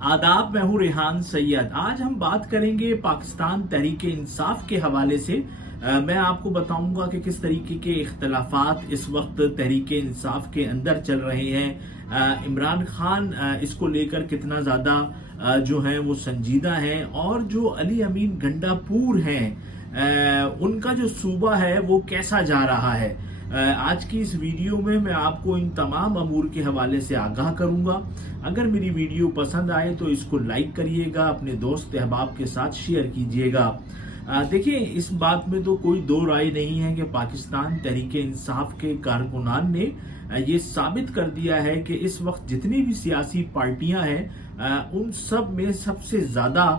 आदाब, मैं हूँ रेहान सैयद। आज हम बात करेंगे पाकिस्तान तहरीक इंसाफ के हवाले से। मैं आपको बताऊंगा कि किस तरीके के इख्तलाफात इस वक्त तहरीक इंसाफ के अंदर चल रहे हैं। इमरान खान इसको लेकर कितना ज़्यादा जो है वो संजीदा है, और जो अली अमीन गंडापुर हैं उनका जो सूबा है वो कैसा जा रहा है। आज की इस वीडियो में मैं आपको इन तमाम अमूर के हवाले से आगाह करूंगा। अगर मेरी वीडियो पसंद आए तो इसको लाइक करिएगा, अपने दोस्त अहबाब के साथ शेयर कीजिएगा। देखिए, इस बात में तो कोई दो राय नहीं है कि पाकिस्तान तहरीक इंसाफ के कारकुनान ने ये साबित कर दिया है कि इस वक्त जितनी भी सियासी पार्टियां हैं उन सब में सबसे ज्यादा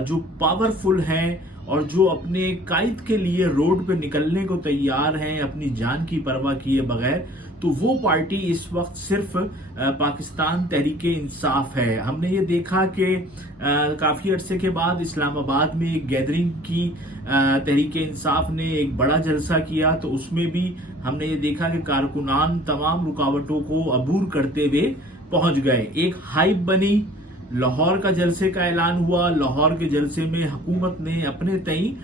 जो पावरफुल हैं और जो अपने कायद के लिए रोड पे निकलने को तैयार हैं अपनी जान की परवाह किए बगैर, तो वो पार्टी इस वक्त सिर्फ पाकिस्तान तहरीक इंसाफ है। हमने ये देखा कि काफ़ी अरसे के बाद इस्लामाबाद में एक गैदरिंग की तहरीक इंसाफ ने एक बड़ा जलसा किया, तो उसमें भी हमने ये देखा कि कारकुनान तमाम रुकावटों को अबूर करते हुए पहुंच गए। एक हाइप बनी, लाहौर का जलसे का ऐलान हुआ। लाहौर के जलसे में हुकूमत ने अपने तई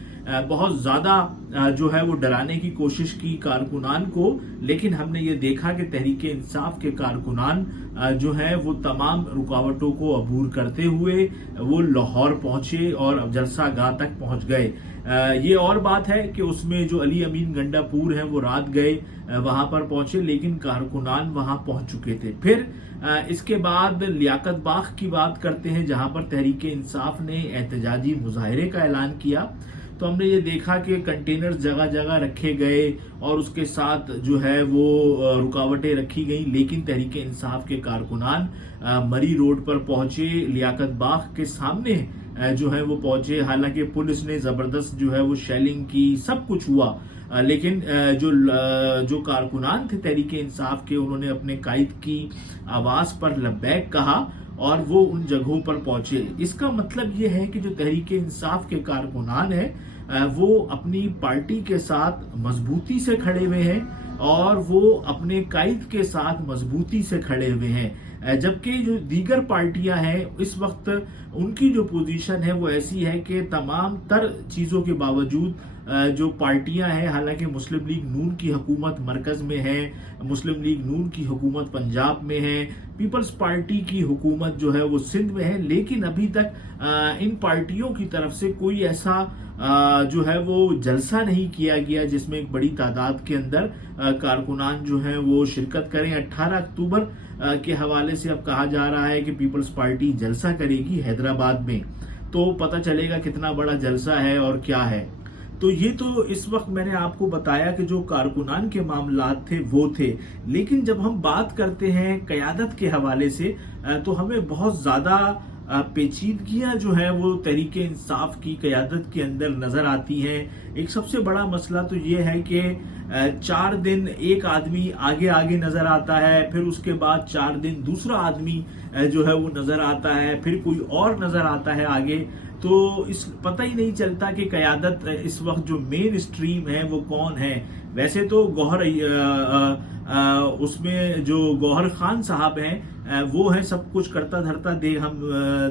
बहुत ज्यादा जो है वो डराने की कोशिश की कारकुनान को, लेकिन हमने ये देखा कि तहरीक इंसाफ के कारकुनान जो है वो तमाम रुकावटों को अबूर करते हुए वो लाहौर पहुंचे और जलसा गाह तक पहुंच गए। ये और बात है कि उसमें जो अली अमीन गंडापुर हैं वो रात गए वहां पर पहुंचे, लेकिन कारकुनान वहां पहुंच चुके थे। फिर इसके बाद लियाकत बाग की बात करते हैं, जहां पर तहरीक इंसाफ ने एहतजाजी मुजाहरे का ऐलान किया। तो हमने ये देखा कि कंटेनर जगह जगह रखे गए और उसके साथ जो है वो रुकावटें रखी गई, लेकिन तहरीक इंसाफ के कारकुनान मरी रोड पर पहुंचे, लियाकत बाग के सामने जो है वो पहुंचे। हालांकि पुलिस ने जबरदस्त जो है वो शेलिंग की, सब कुछ हुआ, लेकिन जो कारकुनान थे तहरीक इंसाफ के, उन्होंने अपने कायद की आवाज पर लब्बैक कहा और वो उन जगहों पर पहुंचे। इसका मतलब ये है कि जो तहरीक इंसाफ के कारकुनान है वो अपनी पार्टी के साथ मजबूती से खड़े हुए हैं और वो अपने कायद के साथ मजबूती से खड़े हुए हैं। जबकि जो दीगर पार्टियां हैं इस वक्त उनकी जो पोजीशन है वो ऐसी है कि तमाम तर चीजों के बावजूद जो पार्टियां हैं, हालांकि मुस्लिम लीग नून की हुकूमत मरकज में है, मुस्लिम लीग नून की हुकूमत पंजाब में है, पीपल्स पार्टी की हुकूमत जो है वो सिंध में है, लेकिन अभी तक इन पार्टियों की तरफ से कोई ऐसा जो है वो जलसा नहीं किया गया जिसमें एक बड़ी तादाद के अंदर कारकुनान जो है वो शिरकत करें। 18 अक्टूबर के हवाले से अब कहा जा रहा है कि पीपल्स पार्टी जलसा करेगी हैदराबाद में, तो पता चलेगा कितना बड़ा जलसा है और क्या है। तो ये तो इस वक्त मैंने आपको बताया कि जो कारकुनान के मामलात थे वो थे, लेकिन जब हम बात करते हैं क़यादत के हवाले से तो हमें बहुत ज़्यादा पेचीदगियां जो है वो तहरीक इंसाफ की क़यादत के अंदर नजर आती हैं। एक सबसे बड़ा मसला तो ये है कि 4 दिन एक आदमी आगे आगे नजर आता है, फिर उसके बाद 4 दिन दूसरा आदमी जो है वो नजर आता है, फिर कोई और नजर आता है आगे। तो इस पता ही नहीं चलता कि क़यादत इस वक्त जो मेन स्ट्रीम है वो कौन है। वैसे तो गौहर उसमें जो गौहर खान साहब हैं वो है सब कुछ करता धरता हम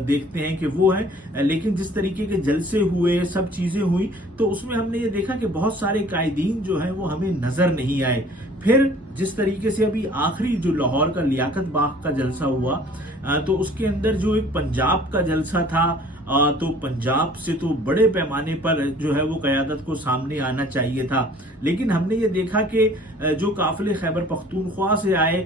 देखते हैं कि वो है, लेकिन जिस तरीके के जलसे हुए, सब चीजें हुई, तो उसमें हमने ये देखा कि बहुत सारे कायदीन जो है वो हमें नजर नहीं आए। फिर जिस तरीके से अभी आखिरी जो लाहौर का लियाकत बाग का जलसा हुआ तो उसके अंदर जो एक पंजाब का जलसा था, तो पंजाब से तो बड़े पैमाने पर जो है वो क़यादत को सामने आना चाहिए था, लेकिन हमने ये देखा कि जो काफिले खैबर पख्तूनख्वा से आए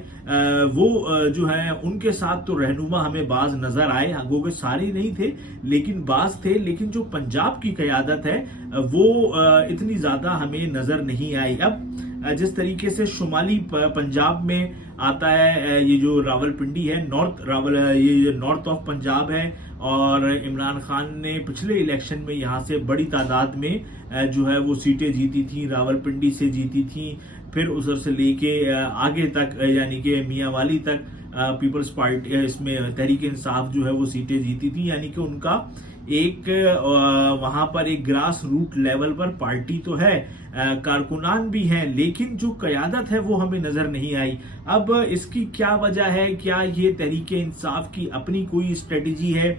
वो जो है उनके साथ तो रहनुमा हमें बाज नजर आए, गोगे सारे नहीं थे लेकिन बाज थे, लेकिन जो पंजाब की क़यादत है वो इतनी ज्यादा हमें नजर नहीं आई। अब जिस तरीके से शुमाली पंजाब में आता है ये जो रावलपिंडी है, ये नॉर्थ ऑफ पंजाब है, और इमरान खान ने पिछले इलेक्शन में यहाँ से बड़ी तादाद में जो है वो सीटें जीती थी, रावलपिंडी से जीती थी, फिर उधर से लेके आगे तक यानी कि मियांवाली तक पीपल्स पार्टी इसमें तहरीक इंसाफ जो है वो सीटें जीती थी, यानी कि उनका ایک वहां पर एक ग्रास रूट लेवल पर पार्टी तो है, कारकुनान भी हैं, लेकिन जो क़यादत है वो हमें नजर नहीं आई। अब इसकी क्या वजह है? क्या ये तहरीक इंसाफ की अपनी कोई स्ट्रेटजी है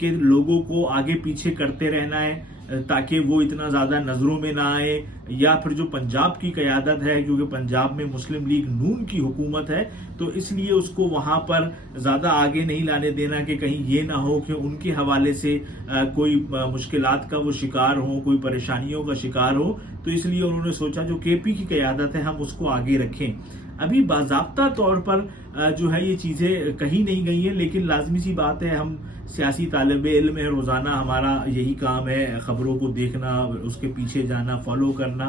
कि लोगों को आगे पीछे करते रहना है ताकि वो इतना ज्यादा नजरों में ना आए, या फिर जो पंजाब की क़यादत है, क्योंकि पंजाब में मुस्लिम लीग नून की हुकूमत है, तो इसलिए उसको वहां पर ज्यादा आगे नहीं लाने देना कि कहीं ये ना हो कि उनके हवाले से कोई मुश्किलात का वो शिकार हो, कोई परेशानियों का शिकार हो, तो इसलिए उन्होंने सोचा जो केपी की क़यादत है हम उसको आगे रखें। अभी बाज़ाब्ता तौर पर जो है ये चीज़ें कही नहीं गई हैं, लेकिन लाजमी सी बात है, हम सियासी तालिबे इल्म है, रोज़ाना हमारा यही काम है ख़बरों को देखना, उसके पीछे जाना, फॉलो करना,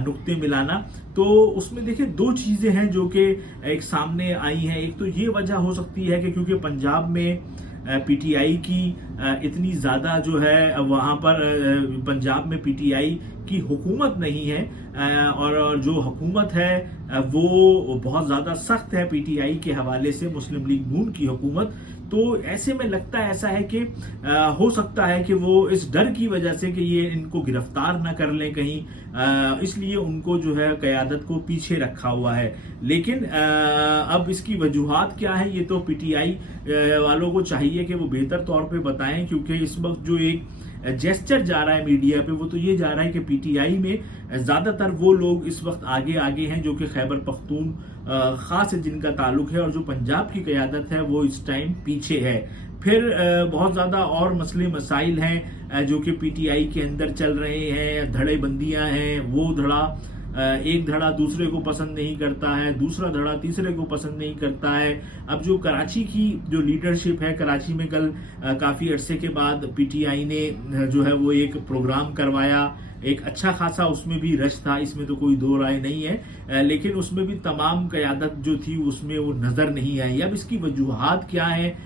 नुक्ते मिलाना। तो उसमें देखिए दो चीज़ें हैं जो कि एक सामने आई हैं। एक तो ये वजह हो सकती है कि क्योंकि पंजाब में पीटीआई की इतनी ज़्यादा जो है वहाँ पर पंजाब में पीटीआई की हुकूमत नहीं है, और जो हुकूमत है वो बहुत ज़्यादा सख्त है पीटीआई के हवाले से, मुस्लिम लीग नून की हुकूमत। तो ऐसे में लगता है ऐसा है कि हो सकता है कि वो इस डर की वजह से कि ये इनको गिरफ्तार ना कर लें कहीं, इसलिए उनको जो है क़यादत को पीछे रखा हुआ है। लेकिन अब इसकी वजूहात क्या है ये तो पीटीआई वालों को चाहिए कि वो बेहतर तौर पे बताएं, क्योंकि इस वक्त जो एक जेस्चर जा रहा है मीडिया पे वो तो ये जा रहा है कि पीटीआई में ज्यादातर वो लोग इस वक्त आगे आगे हैं जो कि खैबर पख्तून खास से जिनका ताल्लुक है, और जो पंजाब की क़यादत है वो इस टाइम पीछे है। फिर बहुत ज्यादा और मसले मसाइल हैं जो कि पीटीआई के अंदर चल रहे हैं, धड़े बंदियां हैं, वो धड़ा एक धड़ा दूसरे को पसंद नहीं करता है, दूसरा धड़ा तीसरे को पसंद नहीं करता है। अब जो कराची की जो लीडरशिप है, कराची में कल काफी अरसे के बाद पीटीआई ने जो है वो एक प्रोग्राम करवाया, एक अच्छा खासा उसमें भी रश था, इसमें तो कोई दो राय नहीं है, लेकिन उसमें भी तमाम क़यादत जो थी उसमें वो नजर नहीं आई। अब इसकी वजूहात क्या है?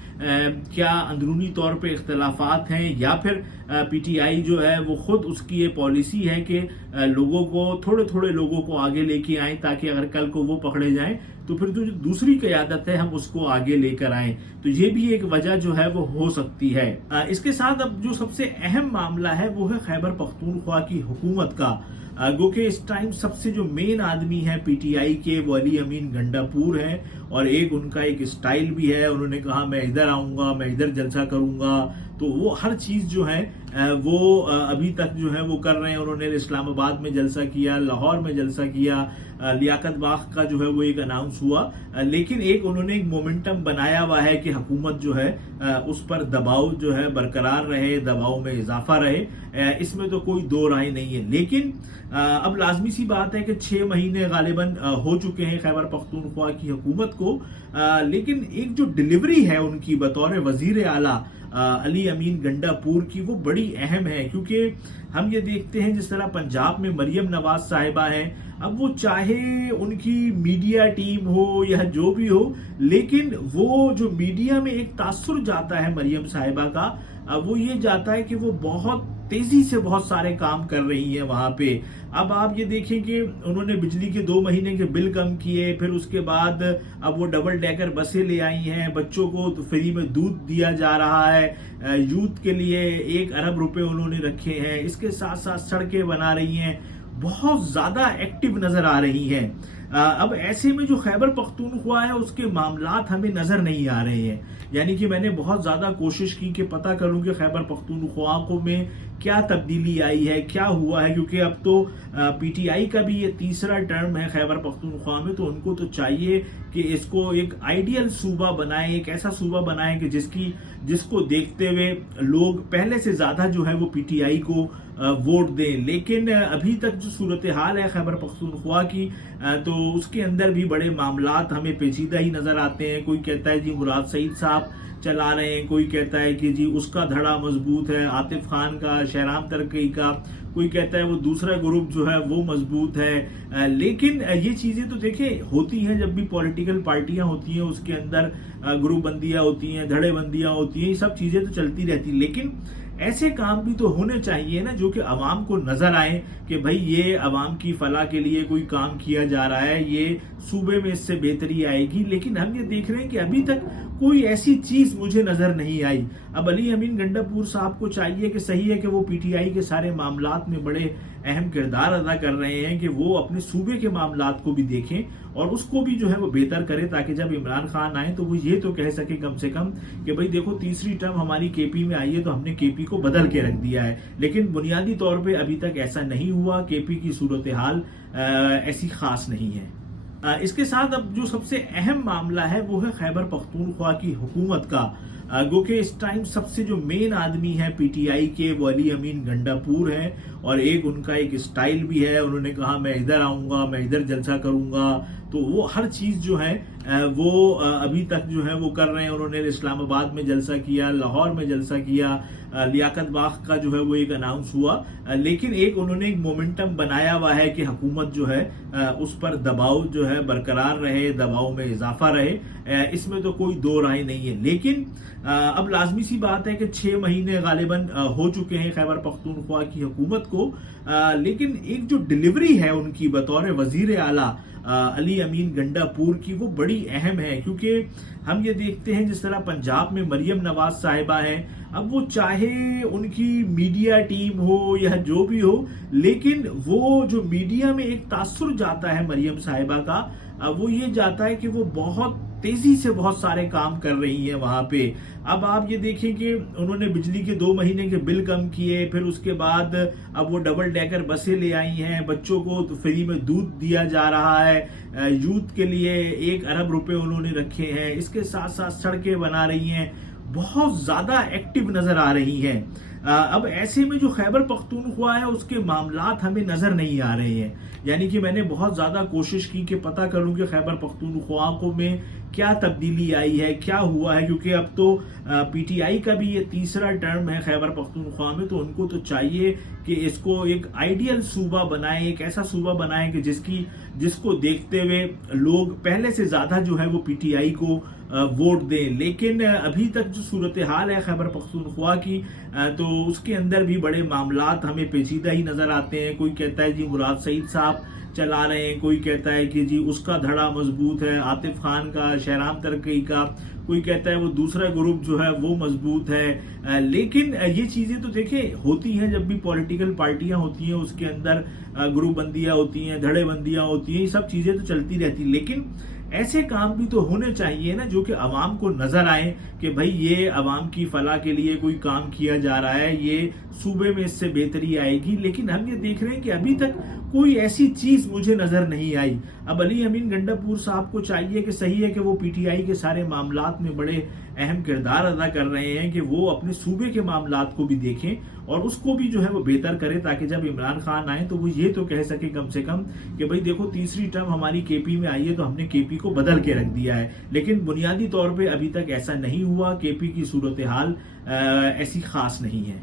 क्या अंदरूनी तौर पे इख्तलाफात हैं, या फिर पीटीआई जो है वो खुद उसकी ये पॉलिसी है कि लोगों को थोड़े थोड़े लोगों को आगे लेके आए ताकि अगर कल को वो पकड़े जाएं तो फिर जो दूसरी क़यादत है हम उसको आगे लेकर आए। तो ये भी एक वजह जो है वो हो सकती है। इसके साथ अब जो सबसे अहम मामला है वो है खैबर पख्तूनख्वा की हुकूमत का, क्योंकि इस टाइम सबसे जो मेन आदमी है पीटीआई के वो अली अमीन गंडापुर हैं, और एक उनका एक स्टाइल भी है, उन्होंने कहा मैं इधर आऊंगा, मैं इधर जलसा करूंगा, तो वो हर चीज जो है वो अभी तक जो है वो कर रहे हैं। उन्होंने इस्लामाबाद में जलसा किया, लाहौर में जलसा किया, लियाकत बाग का जो है वो एक अनाउंस हुआ, लेकिन एक उन्होंने एक मोमेंटम बनाया हुआ है कि हुकूमत जो है उस पर दबाव जो है बरकरार रहे, दबाव में इजाफा रहे, इसमें तो कोई दो राय नहीं है। लेकिन अब लाजमी सी बात है कि 6 महीने गालिबन हो चुके हैं खैबर पख्तूनख्वा की हुकूमत को, लेकिन एक जो डिलीवरी है उनकी बतौर वजीर आला अली अमीन गंडापुर की वो बड़ी अहम है, क्योंकि हम ये देखते हैं जिस तरह पंजाब में मरियम नवाज साहिबा हैं, अब वो चाहे उनकी मीडिया टीम हो या जो भी हो, लेकिन वो जो मीडिया में एक तासुर जाता है मरियम साहिबा का, वो ये जाता है कि वो बहुत तेजी से बहुत सारे काम कर रही हैं वहां पे। अब आप ये देखें कि उन्होंने बिजली के 2 महीने के बिल कम किए, फिर उसके बाद अब वो डबल डेकर बसें ले आई हैं, बच्चों को तो फ्री में दूध दिया जा रहा है, यूथ के लिए 1 अरब रुपए उन्होंने रखे हैं, इसके साथ साथ सड़कें बना रही हैं, बहुत ज्यादा एक्टिव नजर आ रही हैं। अब ऐसे में जो खैबर पख्तूनख्वा है उसके मामलात हमें नजर नहीं आ रहे हैं, यानी कि मैंने बहुत ज्यादा कोशिश की कि पता करूं कि खैबर पख्तूनख्वा को में क्या तब्दीली आई है, क्या हुआ है, क्योंकि अब तो पीटीआई का भी ये तीसरा टर्म है खैबर पख्तूनख्वा में, तो उनको तो चाहिए कि इसको एक आइडियल सूबा बनाए, एक ऐसा सूबा बनाए कि जिसको देखते हुए लोग पहले से ज्यादा जो है वो पीटीआई को वोट दें। लेकिन अभी तक जो सूरत हाल है खैबर पख्तूनख्वा की, तो उसके अंदर भी बड़े मामलात हमें पेचीदा ही नजर आते हैं। कोई कहता है जी मुराद सईद साहब चला रहे हैं, कोई कहता है कि जी उसका धड़ा मजबूत है, आतिफ खान का, शहराम तरकी का, कोई कहता है वो दूसरा ग्रुप जो है वो मजबूत है। लेकिन ये चीजें तो देखिए होती हैं, जब भी पॉलिटिकल पार्टियां होती हैं उसके अंदर ग्रुप बंदियां होती हैं, धड़े बंदियां होती हैं, ये सब चीजें तो चलती रहती, लेकिन ऐसे काम भी तो होने चाहिए ना जो कि अवाम को नजर आए कि भाई ये अवाम की फलाह के लिए कोई काम किया जा रहा है, ये सूबे में इससे बेहतरी आएगी। लेकिन हम ये देख रहे हैं कि अभी तक کوئی ایسی چیز مجھے نظر نہیں آئی۔ اب علی امین گنڈاپور صاحب کو چاہیے کہ صحیح ہے کہ وہ پی ٹی آئی کے سارے معاملات میں بڑے اہم کردار ادا کر رہے ہیں، کہ وہ اپنے صوبے کے معاملات کو بھی دیکھیں اور اس کو بھی جو ہے وہ بہتر کرے، تاکہ جب عمران خان آئیں تو وہ یہ تو کہہ سکے کم سے کم کہ بھئی دیکھو تیسری ٹرم ہماری کے پی میں آئی ہے تو ہم نے کے پی کو بدل کے رکھ دیا ہے۔ لیکن بنیادی طور پہ ابھی تک ایسا نہیں ہوا، کے پی کی صورتحال ایسی خاص نہیں ہے۔ اس کے ساتھ اب جو سب سے اہم معاملہ ہے وہ ہے خیبر پختونخوا کی حکومت کا، گو کہ اس ٹائم سب سے جو مین آدمی ہے پی ٹی آئی کے وہ علی امین گنڈاپور ہے، اور ان کا ایک اسٹائل بھی ہے، انہوں نے کہا میں ادھر آؤں گا، میں ادھر جلسہ کروں گا، تو وہ ہر چیز جو ہے وہ ابھی تک جو ہے وہ کر رہے ہیں۔ انہوں نے اسلام آباد میں جلسہ کیا، لاہور میں جلسہ کیا، لیاقت باغ کا جو ہے وہ ایک اناؤنس ہوا، لیکن انہوں نے ایک مومنٹم بنایا ہوا ہے کہ حکومت جو ہے اس پر دباؤ جو ہے برقرار رہے، دباؤ میں اضافہ رہے، اس میں تو کوئی دو رائے نہیں ہے۔ لیکن اب لازمی سی بات ہے کہ 6 مہینے غالباً ہو چکے ہیں خیبر پختونخوا کی حکومت کو، لیکن ایک جو ڈیلیوری ہے ان کی بطور وزیر اعلیٰ علی امین گنڈاپور کی، وہ بڑی اہم ہے، کیونکہ ہم یہ دیکھتے ہیں جس طرح پنجاب میں مریم نواز صاحبہ ہیں، اب وہ چاہے ان کی میڈیا ٹیم ہو یا جو بھی ہو، لیکن وہ جو میڈیا میں ایک تاثر جاتا ہے مریم صاحبہ کا، وہ یہ جاتا ہے کہ وہ بہت تیزی سے بہت سارے کام کر رہی ہیں وہاں پہ۔ اب آپ یہ دیکھیں کہ انہوں نے بجلی کے 2 مہینے کے بل کم کیے، پھر اس کے بعد اب وہ ڈبل ڈیکر بسیں لے آئی ہیں، بچوں کو فری میں دودھ دیا جا رہا ہے، یوتھ کے لیے 1 ارب روپے انہوں نے رکھے ہیں، اس کے ساتھ ساتھ سڑکیں بنا رہی ہیں، بہت زیادہ ایکٹیو نظر آ رہی ہیں۔ اب ایسے میں جو خیبر پختونخوا ہے اس کے معاملات ہمیں نظر نہیں آ رہے ہیں، یعنی کہ میں نے بہت زیادہ کوشش کی کہ پتہ کروں کہ خیبر پختونخوا کو میں کیا تبدیلی آئی ہے، کیا ہوا ہے، کیونکہ اب تو پی ٹی آئی کا بھی یہ تیسرا ٹرم ہے خیبر پختونخوا میں، تو ان کو تو چاہیے کہ اس کو ایک آئیڈیل صوبہ بنائیں، ایک ایسا صوبہ بنائیں کہ جس کو دیکھتے ہوئے لوگ پہلے سے زیادہ جو ہے وہ پی ٹی آئی کو ووٹ دیں۔ لیکن ابھی تک جو صورتحال ہے خیبر پختونخوا کی، تو اس کے اندر بھی بڑے معاملات ہمیں پیچیدہ ہی نظر آتے ہیں۔ کوئی کہتا ہے جی مراد سعید صاحب چلا رہے ہیں، کوئی کہتا ہے کہ جی اس کا دھڑا مضبوط ہے، عاطف خان کا، شہرام ترکی کا، کوئی کہتا ہے وہ دوسرا گروپ جو ہے وہ مضبوط ہے۔ لیکن یہ چیزیں تو دیکھیں ہوتی ہیں، جب بھی پولیٹیکل پارٹیاں ہوتی ہیں اس کے اندر گروپ بندیاں ہوتی ہیں، دھڑے بندیاں ہوتی ہیں، یہ سب چیزیں تو چلتی رہتی، لیکن ایسے کام بھی تو ہونے چاہیے نا جو کہ عوام کو نظر آئیں کہ بھائی یہ عوام کی فلاح کے لیے کوئی کام کیا جا رہا ہے، یہ صوبے میں اس سے بہتری آئے گی۔ لیکن ہم یہ دیکھ رہے ہیں کہ ابھی تک کوئی ایسی چیز مجھے نظر نہیں آئی۔ اب علی امین گنڈاپور صاحب کو چاہیے کہ صحیح ہے کہ وہ پی ٹی آئی کے سارے معاملات میں بڑے اہم کردار ادا کر رہے ہیں، کہ وہ اپنے صوبے کے معاملات کو بھی دیکھیں اور اس کو بھی جو ہے وہ بہتر کرے، تاکہ جب عمران خان آئیں تو وہ یہ تو کہہ سکے کم سے کم کہ بھئی دیکھو تیسری ٹرم ہماری کے پی میں آئی ہے تو ہم نے کے پی کو بدل کے رکھ دیا ہے۔ لیکن بنیادی طور پہ ابھی تک ایسا نہیں ہوا، کے پی کی صورتحال ایسی خاص نہیں ہے۔